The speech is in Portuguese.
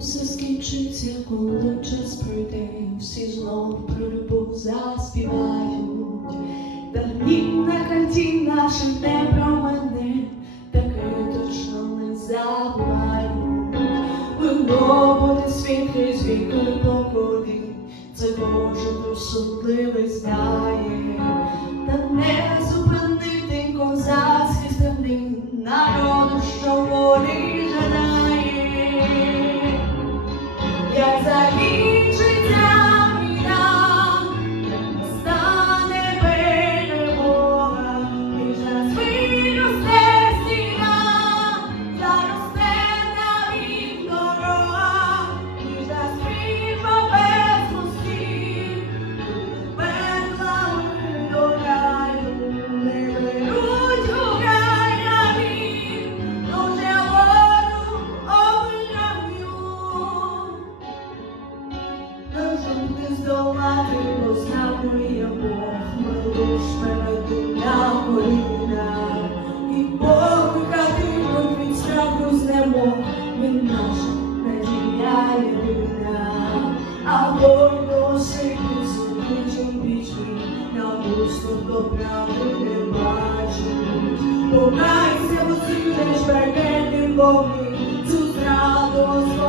закінчиться, коли час пройде, всі знову про любов заспівають. Та ні на канті нашим не про мене, таке точно не забувають. Вино буде світлі з віку погоди, це кожен розсудливий знає, e amor, uma luz para iluminar a colina. E pouco e carinho, vinte anos de amor, menos na diária vida. A dor não se resume de um pedido, na luz do dobrado debate. Por mais seus filhos, perguntem por mim, sus lados.